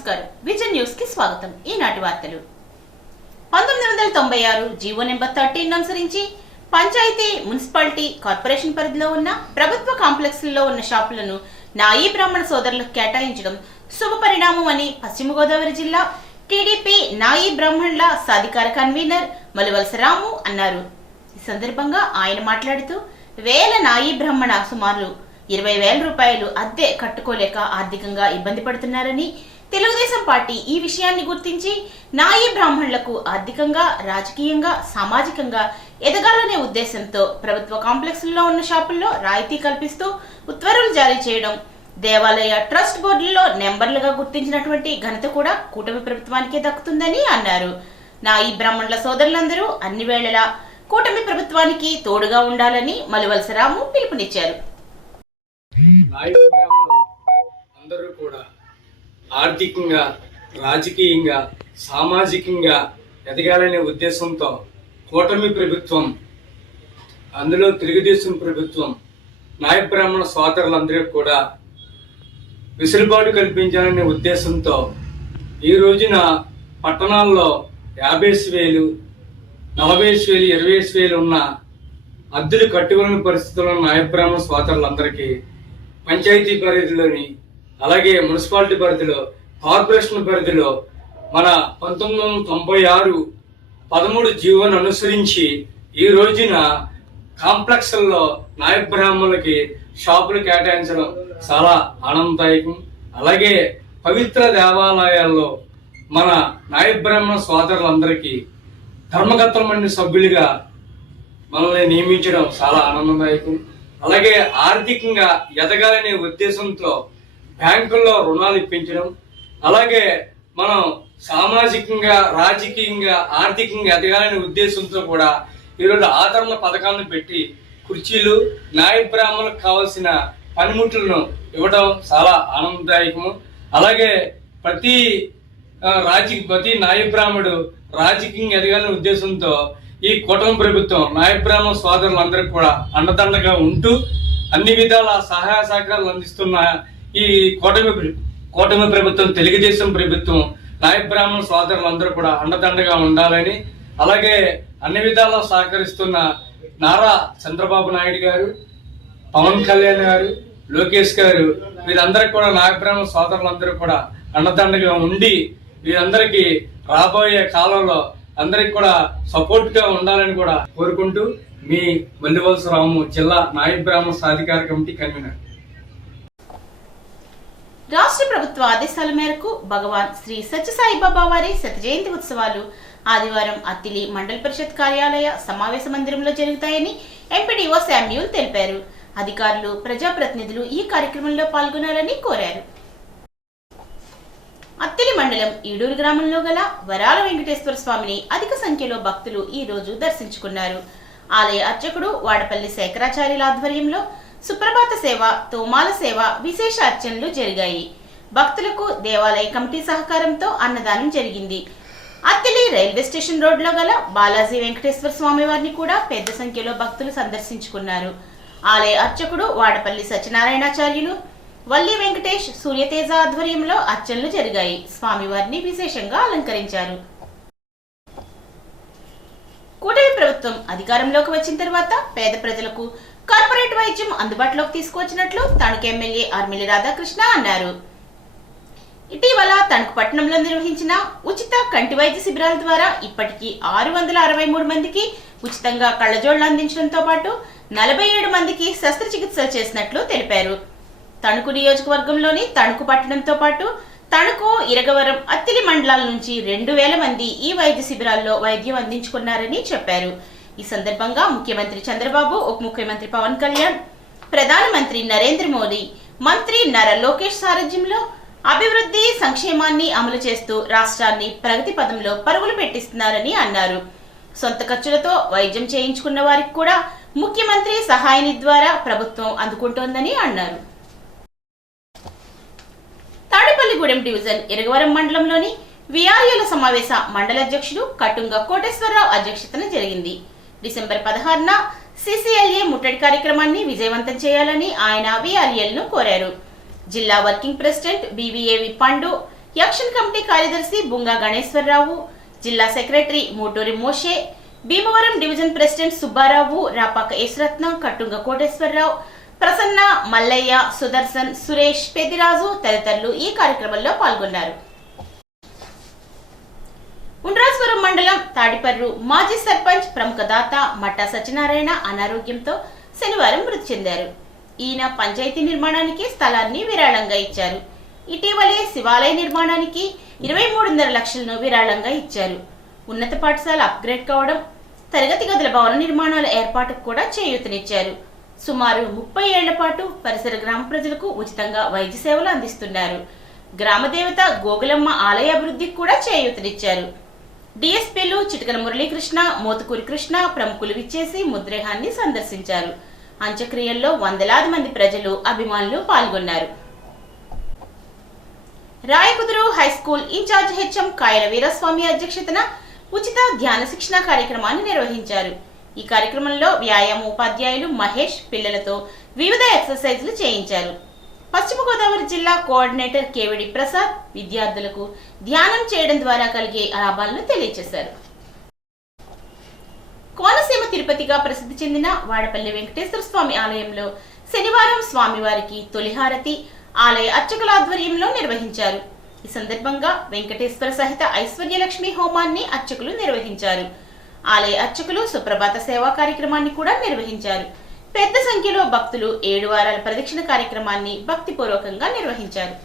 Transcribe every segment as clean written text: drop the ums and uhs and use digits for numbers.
నమస్కారం. Vision news కి స్వాగతం. ఈనాటి వార్తలు. 1996 జీవో నెంబర్ 13 అనుసరించి పంచాయతీ, మున్సిపాలిటీ, కార్పొరేషన్ పరిధిలో ఉన్న ప్రభుత్వ కాంప్లెక్స్లలో ఉన్న షాపులను నాయీ బ్రాహ్మణ సోదరులకు కేటాయించడం శుభ పరిణామం అని పశ్చిమ గోదావరి జిల్లా టీడీపీ నాయీ బ్రాహ్మణుల సాధికార కన్వీనర్ మలువలస రాము అన్నారు. ఈ సందర్భంగా ఆయన మాట్లాడుతూ వేల నాయీ బ్రాహ్మణ సుమారు 20,000 రూపాయలు అద్దె కట్టుకోలేక ఆర్థికంగా ఇబ్బంది పడుతున్నారని, తెలుగుదేశం పార్టీ ఈ విషయాన్ని గుర్తించి నాయీ బ్రాహ్మణులకు ఆర్థికంగా, రాజకీయంగా, సామాజికంగా ఎదగాలనే ఉద్దేశంతో ప్రభుత్వ కాంప్లెక్స్లలో ఉన్న షాపుల్లో రాయితీ కల్పిస్తూ ఉత్తర్వులు జారీ చేయడం, దేవాలయ ట్రస్ట్ బోర్డులలో నెంబర్లుగా గుర్తించినటువంటి ఘనత కూడా కూటమి ప్రభుత్వానికే దక్కుతుందని అన్నారు. నాయీ బ్రాహ్మణుల సోదరులందరూ అన్ని వేళలా కూటమి ప్రభుత్వానికి తోడుగా ఉండాలని మలువలస రాము పిలుపునిచ్చారు. అందరూ కూడా ఆర్థికంగా, రాజకీయంగా, సామాజికంగా ఎదగాలనే ఉద్దేశంతో కూటమి ప్రభుత్వం, అందులో తెలుగుదేశం ప్రభుత్వం నాయ బ్రాహ్మణ సోదరులందరూ కూడా వెసులుబాటు కల్పించాలనే ఉద్దేశంతో ఈ రోజున పట్టణాల్లో 50,000, 40,000, 20,000 ఉన్న అద్దెలు కట్టుకోలేని పరిస్థితుల్లో నాయ బ్రాహ్మణ సోదరులందరికీ పంచాయతీ పరిధిలోని, అలాగే మున్సిపాలిటీ పరిధిలో, కార్పొరేషన్ పరిధిలో మన 1996 13 జీవోను అనుసరించి ఈ రోజున కాంప్లెక్స్లలో నాయ బ్రాహ్మణులకి షాపులు కేటాయించడం చాలా ఆనందదాయకం. అలాగే పవిత్ర దేవాలయాల్లో మన నాయ బ్రాహ్మణ సోదరులందరికీ ధర్మకర్తల మండలి సభ్యులుగా మనల్ని నియమించడం చాలా ఆనందదాయకం. అలాగే ఆర్థికంగా ఎదగాలనే ఉద్దేశంతో బ్యాంకుల్లో రుణాలు ఇప్పించడం, అలాగే మనం సామాజికంగా, రాజకీయంగా, ఆర్థికంగా ఎదగాలనే ఉద్దేశంతో కూడా ఈరోజు ఆదరణ పథకాలను పెట్టి కుర్చీలు, నాయ బ్రాహ్మణులకు కావాల్సిన పనిముట్లను ఇవ్వడం చాలా ఆనందదాయకము. అలాగే ప్రతి నాయ బ్రాహ్మణుడు రాజకీయంగా ఎదగాలనే ఉద్దేశంతో ఈ కూటమి ప్రభుత్వం నాయ బ్రాహ్మణ సోదరులందరికీ కూడా అండదండగా ఉంటూ అన్ని విధాల సహాయ సహకారాలు అందిస్తున్న ఈ కూటమి ప్రభుత్వం, తెలుగుదేశం ప్రభుత్వం నాయ బ్రాహ్మణ సోదరులందరూ కూడా అండదండగా ఉండాలని, అలాగే అన్ని విధాలా సహకరిస్తున్న నారా చంద్రబాబు నాయుడు గారు, పవన్ కళ్యాణ్ గారు, లోకేష్ గారు, వీరందరికీ కూడా నాయ బ్రాహ్మణ సోదరులందరూ కూడా అండదండగా ఉండి వీరందరికీ రాబోయే కాలంలో అందరికి కూడా సపోర్ట్ గా ఉండాలని కూడా కోరుకుంటూ మీ మల్లివలస రాము, జిల్లా నాయ బ్రాహ్మణ సాధికార కమిటీ కన్వీనర్. రాష్ట్ర ప్రభుత్వ ఆదేశాల మేరకు భగవాన్ శ్రీ సత్యసాయిబాబా వారి శత జయంతి ఉత్సవాలు ఆదివారం అత్తిలి మండల పరిషత్ కార్యాలయ సమావేశ మందిరంలో జరుగుతాయని ఎంపీడీఓ శామ్యూల్ తెలిపారు. అధికారులు, ప్రజాప్రతినిధులు ఈ కార్యక్రమంలో పాల్గొనాలని కోరారు. అత్తిలి మండలం ఈడూరు గ్రామంలో గల వరాల వెంకటేశ్వర స్వామిని అధిక సంఖ్యలో భక్తులు ఈ రోజు దర్శించుకున్నారు. ఆలయ అర్చకుడు వాడపల్లి శేఖరాచార్యుల ఆధ్వర్యంలో సుప్రభాత సేవ, తోమాల సేవ, విశేష అర్చనలు జరిగాయి. భక్తులకు దేవాలయ కమిటీ సహకారంతో అన్నదానం జరిగింది. అత్తిలి రైల్వే స్టేషన్ రోడ్లో గల బాలాజీ వెంకటేశ్వర స్వామి వారిని కూడా పెద్ద సంఖ్యలో భక్తులు సందర్శించుకున్నారు. ఆలయ అర్చకుడు వాడపల్లి సత్యనారాయణాచార్యులు, వల్లి వెంకటేష్, సూర్యతేజ ఆధ్వర్యంలో అర్చనలు జరిగాయి. స్వామివారిని విశేషంగా అలంకరించారు. కూటమి ప్రభుత్వం అధికారంలోకి వచ్చిన తర్వాత పేద ప్రజలకు కార్పొరేట్ వైద్యం అందుబాటులోకి తీసుకువచ్చినట్లు తణుకు ఎమ్మెల్యే ఆర్మిల్లి రాధాకృష్ణ అన్నారు. ఇటీవల తణుకు పట్టణంలో నిర్వహించిన ఉచిత కంటి వైద్య శిబిరాల ద్వారా ఇప్పటికీ 663 మందికి ఉచితంగా కళ్లజోళ్లు అందించడంతో పాటు 47 మందికి శస్త్రచికిత్సలు చేసినట్లు తెలిపారు. తణుకు నియోజకవర్గంలోని తణుకు పట్టణంతో పాటు తణుకు, ఇరగవరం, అత్తిలి మండలాల నుంచి 2,000 మంది ఈ వైద్య శిబిరాల్లో వైద్యం అందించుకున్నారని చెప్పారు. ఈ సందర్భంగా ముఖ్యమంత్రి చంద్రబాబు, ఉప ముఖ్యమంత్రి పవన్ కళ్యాణ్, ప్రధానమంత్రి నరేంద్ర మోదీ, మంత్రి నారా లోకేష్ సారథ్యంలో అభివృద్ధి, సంక్షేమాన్ని అమలు చేస్తూ రాష్ట్రాన్ని ప్రగతి పదంలో పరుగులు పెట్టిస్తున్నారని అన్నారు. సొంత ఖర్చులతో వైద్యం చేయించుకున్న వారికి కూడా ముఖ్యమంత్రి సహాయ నిధి ద్వారా ప్రభుత్వం అందుకుంటోందని అన్నారు. తాడేపల్లిగూడెం డివిజన్ ఇరగవరం మండలంలోని విఆర్ఏల సమావేశ మండల అధ్యక్షుడు కటుంగ కోటేశ్వరరావు అధ్యక్షతన జరిగింది. డిసెంబర్ 16న సిసిఎల్ఏ ముట్టడి కార్యక్రమాన్ని విజయవంతం చేయాలని ఆయన విఆర్ఏలను కోరారు. జిల్లా వర్కింగ్ ప్రెసిడెంట్ బీవీఏవి పండు, యాక్షన్ కమిటీ కార్యదర్శి బుంగా గణేశ్వరరావు, జిల్లా సెక్రటరీ మోటూరి మోషే, భీమవరం డివిజన్ ప్రెసిడెంట్ సుబ్బారావు, రాపాక యశ్రత్నం, కట్టుంగ కోటేశ్వరరావు, ప్రసన్న, మల్లయ్య, సుదర్శన్, సురేష్, పెద్దిరాజు తదితరులు ఈ కార్యక్రమంలో పాల్గొన్నారు. ఉండ్రాస్వరం మండలం తాడిపర్రు మాజీ సర్పంచ్ ప్రముఖ దాత మట్టా సత్యనారాయణ అనారోగ్యంతో శనివారం మృతి చెందారు. ఈయన పంచాయతీ నిర్మాణానికి స్థలాన్ని విరాళంగా ఇచ్చారు. ఇటీవలే శివాలయ నిర్మాణానికి 23.5 లక్షలను విరాళంగా ఇచ్చారు. ఉన్నత పాఠశాల అప్గ్రేడ్ కావడం, తరగతి గదుల భవన నిర్మాణాల ఏర్పాటుకు కూడా చేయూతనిచ్చారు. సుమారు 30 ఏళ్ల పాటు పరిసర గ్రామ ప్రజలకు ఉచితంగా వైద్య సేవలు అందిస్తున్నారు. గ్రామదేవత గోగులమ్మ ఆలయ అభివృద్ధికి కూడా చేయూతనిచ్చారు. డిఎస్పీలు చిటికన మురళీకృష్ణ, మోతుకూరి కృష్ణ ప్రముఖులు విచ్చేసి ముద్రేహాన్ని సందర్శించారు. అంత్యక్రియల్లో వందలాది మంది ప్రజలు, అభిమానులు పాల్గొన్నారు. రాయకుదురు హైస్కూల్ ఇన్ఛార్జ్ హెచ్ఎం కాయల వీరస్వామి అధ్యక్షతన ఉచిత ధ్యాన శిక్షణ కార్యక్రమాన్ని నిర్వహించారు. ఈ కార్యక్రమంలో వ్యాయామ ఉపాధ్యాయులు మహేష్ పిల్లలతో వివిధ ఎక్సర్సైజ్లు చేయించారు. పశ్చిమ గోదావరి జిల్లా కోఆర్డినేటర్ కేవిడి ప్రసాద్ విద్యార్థులకు ధ్యానం చేయడం ద్వారా కలిగే లాభాలను తెలియజేశారు. కోనసీమ తిరుపతిగా ప్రసిద్ధి చెందిన వాడపల్లి వెంకటేశ్వర స్వామి ఆలయంలో శనివారం స్వామివారికి తొలిహారతి ఆలయ అర్చకుల ఆధ్వర్యంలో నిర్వహించారు. ఈ సందర్భంగా వెంకటేశ్వర సహిత ఐశ్వర్యలక్ష్మి హోమాన్ని అర్చకులు నిర్వహించారు. ఆలయ అర్చకులు సుప్రభాత సేవా కార్యక్రమాన్ని కూడా నిర్వహించారు. పెద్ద సంఖ్యలో భక్తులు 7 వారాల ప్రదక్షిణ కార్యక్రమాన్ని భక్తిపూర్వకంగా నిర్వహించారు.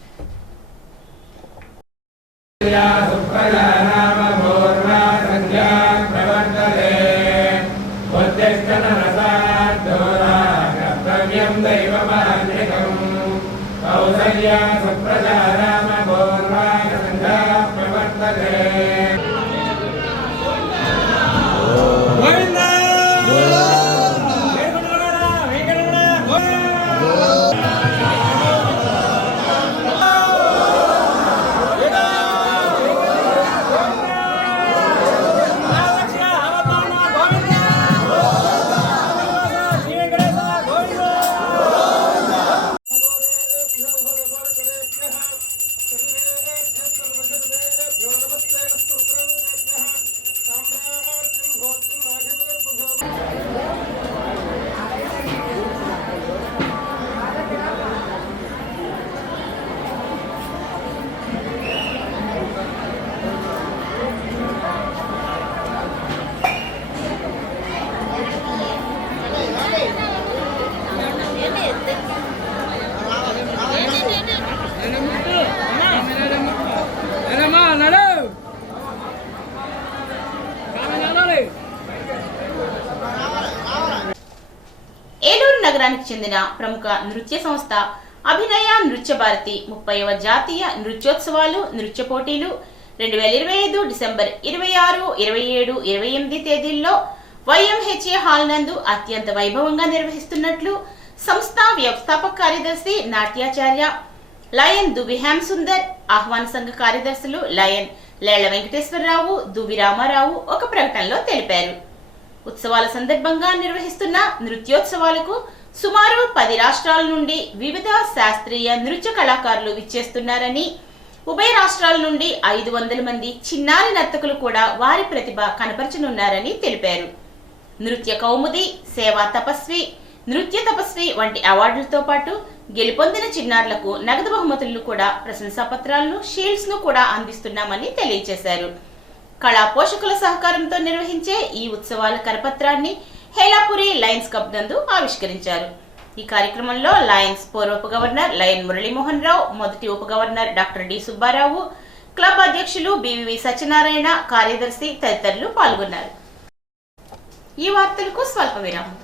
ఏలూరు నగరానికి చెందిన ప్రముఖ నృత్య సంస్థ అభినయ నృత్య భారతి 30వ జాతీయ నృత్యోత్సవాలు నృత్య పోటీలు 2025 డిసెంబర్ 26, 27, 28 తేదీల్లో YMHA హాల్ నందు అత్యంత వైభవంగా నిర్వహిస్తున్నట్లు సంస్థ వ్యవస్థాపక కార్యదర్శి నాట్యాచార్య లయన్ దువి హ్యామ్ సుందర్, ఆహ్వాన సంఘ కార్యదర్శులు లయన్ లేళ్ల వెంకటేశ్వరరావు, దువి రామారావు ఒక ప్రకటనలో తెలిపారు. ఉత్సవాల సందర్భంగా నిర్వహిస్తున్న నృత్యోత్సవాలకు సుమారు 10 రాష్ట్రాల నుండి వివిధ శాస్త్రీయ నృత్య కళాకారులు విచ్చేస్తున్నారని, ఉభయ రాష్ట్రాల నుండి 500 మంది చిన్నారి నర్తకులు కూడా వారి ప్రతిభ కనపరచనున్నారని తెలిపారు. నృత్య కౌముది, సేవా తపస్వి, నృత్య తపస్వి వంటి అవార్డులతో పాటు గెలుపొందిన చిన్నారులకు నగదు బహుమతులను కూడా, ప్రశంసాపత్రాలను, షీల్డ్స్ ను కూడా అందిస్తున్నామని తెలియజేశారు. కళా పోషకుల సహకారంతో నిర్వహించే ఈ ఉత్సవాల కరపత్రాన్ని హేలాపురి లయన్స్ క్లబ్ నందు ఆవిష్కరించారు. ఈ కార్యక్రమంలో లయన్స్ పూర్వ గవర్నర్ లయన్ మురళీమోహన్ రావు, మొదటి ఉప governor doctor D Subbarao, club అధ్యక్షులు బివివి సత్యనారాయణ, కార్యదర్శి తదితరులు పాల్గొన్నారు. ఈ వార్తలకు స్వల్ప విరామం.